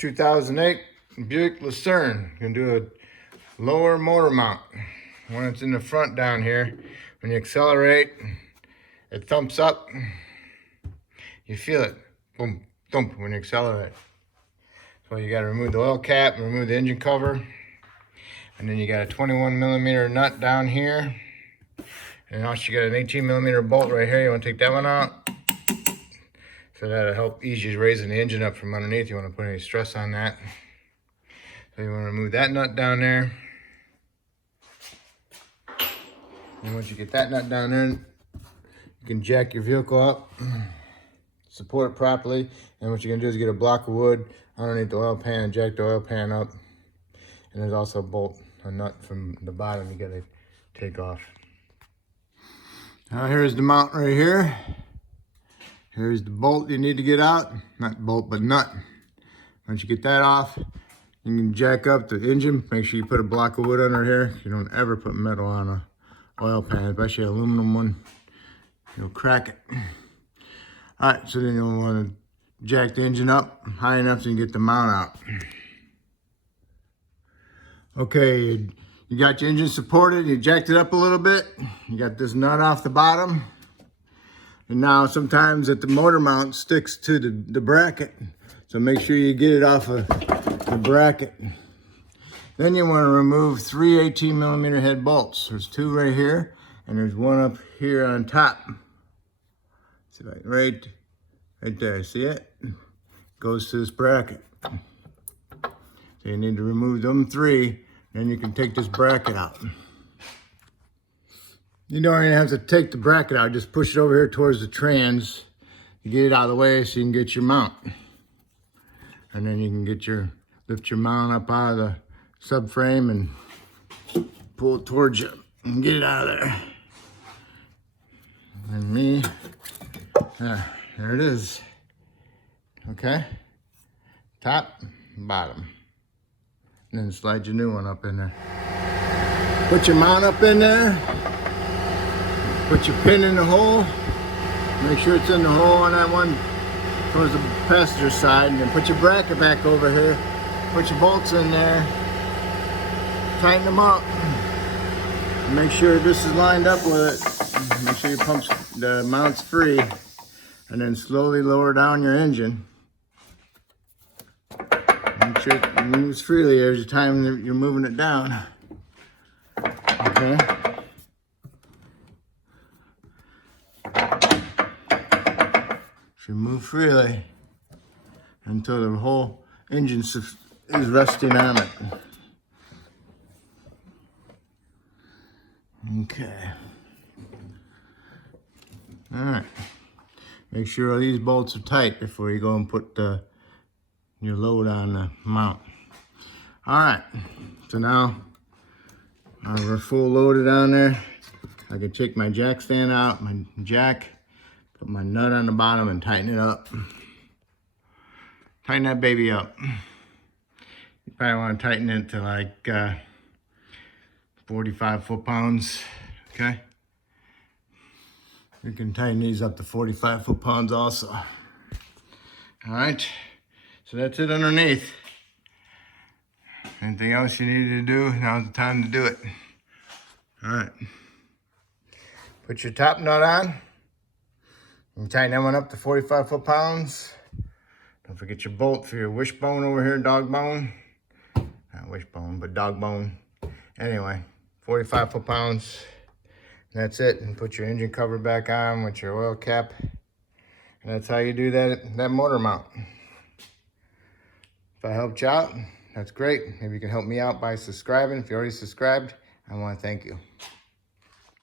2008 Buick Lucerne. Gonna do a lower motor mount. When it's in the front down here, when you accelerate, it thumps up. You feel it, boom, thump when you accelerate. So you gotta remove the oil cap, remove the engine cover, and then you got a 21mm nut down here. And also you got an 18mm bolt right here. You wanna take that one out. So that'll help ease you raising the engine up from underneath. You want to put any stress on that. So you want to remove that nut down there. And once you get that nut down there, you can jack your vehicle up, support it properly. And what you're gonna do is get a block of wood underneath the oil pan and jack the oil pan up. And there's also a bolt, a nut from the bottom you gotta take off. Now here's the mount right here. Here's the bolt you need to get out. Not bolt, but nut. Once you get that off, you can jack up the engine. Make sure you put a block of wood under here. You don't ever put metal on a oil pan, especially an aluminum one. You'll crack it. All right, so then you'll want to jack the engine up high enough so you can get the mount out. Okay, you got your engine supported. You jacked it up a little bit. You got this nut off the bottom. And now sometimes that the motor mount sticks to the bracket. So make sure you get it off of the bracket. Then you want to remove 3 18mm head bolts. There's 2 right here, and there's 1 up here on top. See, right there, see it? Goes to this bracket. So you need to remove them 3, then you can take this bracket out. You don't even have to take the bracket out, just push it over here towards the trans. You get it out of the way so you can get your mount. And then you can lift your mount up out of the subframe and pull it towards you and get it out of there. And there it is. Okay, top, bottom. And then slide your new one up in there. Put your mount up in there. Put your pin in the hole. Make sure it's in the hole on that one towards the passenger side. And then put your bracket back over here. Put your bolts in there. Tighten them up. Make sure this is lined up with it. Make sure the mount's free. And then slowly lower down your engine. Make sure it moves freely every time that you're moving it down. Okay. Should move freely until the whole engine is resting on it. Okay. All right. Make sure all these bolts are tight before you go and put your load on the mount. All right. So now we're full loaded on there. I can take my jack stand out, my jack. Put my nut on the bottom and tighten it up. Tighten that baby up. You probably want to tighten it to like 45 foot-pounds, okay? You can tighten these up to 45 foot-pounds also. All right, so that's it underneath. Anything else you need to do, now's the time to do it. All right. Put your top nut on. You can tighten that one up to 45 foot-pounds. Don't forget your bolt for your wishbone over here, dog bone. Not wishbone, but dog bone. Anyway, 45 foot-pounds. That's it. And put your engine cover back on with your oil cap. And that's how you do that motor mount. If I helped you out, that's great. Maybe you can help me out by subscribing. If you already subscribed, I want to thank you.